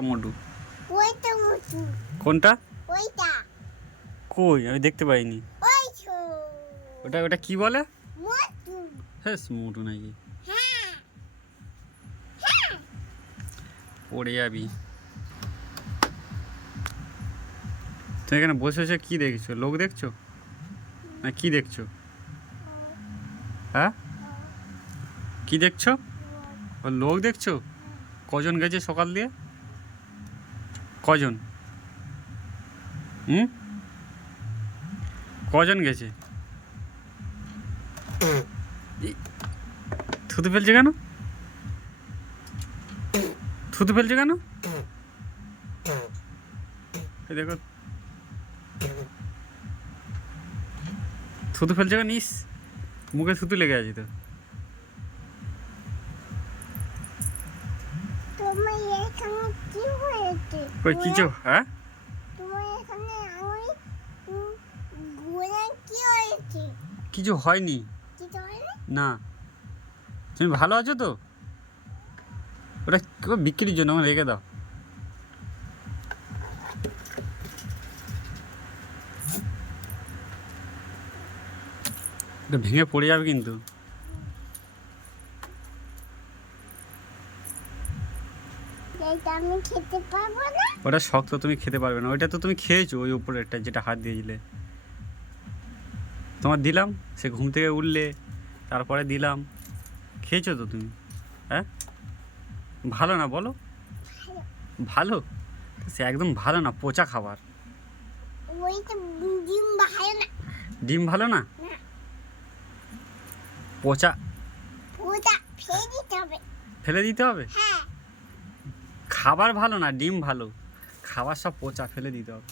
মোটু ওইটা মোটু কোনটা? ওইটা কই আমি দেখতে পাইনি। ওই তো ওটা ওটা কি বলে? মোটু। হ্যাঁ মোটু নাকি? হ্যাঁ হ্যাঁ পড়ে যাবি। তুমি এখানে বসে বসে কি দেখছো? লোক দেখছো না কি দেখছো? হ্যাঁ কি দেখছো? ও লোক দেখছো? কজন গেছে সকাল দিয়ে? কজন? হুম কজন গেছে? থুতু ফেলছে কেন? থুতু ফেলছে কেন? এই দেখো থুতু ফেলছে কেন? ইস মুখে থুতু লেগে আছে তো। তোমার এখানে কি হয়েছে? কই কিছু? হ্যাঁ তোমার এখানে আঙুল গোলা কি হয়েছে? কিছু হয়নি। কিছু হয়নি? না তুমি ভালো আছো তো? ওটা বিক্রির জন্য আমার রেখে দাও। এটা ভেঙে পড়ে যাবে কিন্তু। এটা আমি খেতে পারবো না। ওটা শক্ত, তুমি খেতে পারবে না। ওইটা তো তুমি খেয়েছো, ওই উপরেরটা যেটা হাত দিয়েছিলে। তোমার দিলাম, সে ঘুম থেকে উঠলে তারপরে দিলাম, খেয়েছো তো তুমি। হ্যাঁ ভালো না বলো? ভালো? সে একদম ভালো না, পচা খাবার। ওইটা ডিম ভালো না। ডিম ভালো না? না পচা। ওটা ফেলে দিতে হবে। ফেলে দিতে হবে? হ্যাঁ খাবার ভালো না, ডিম ভালো। খাবার সব পচা, ফেলে দিতে হবে।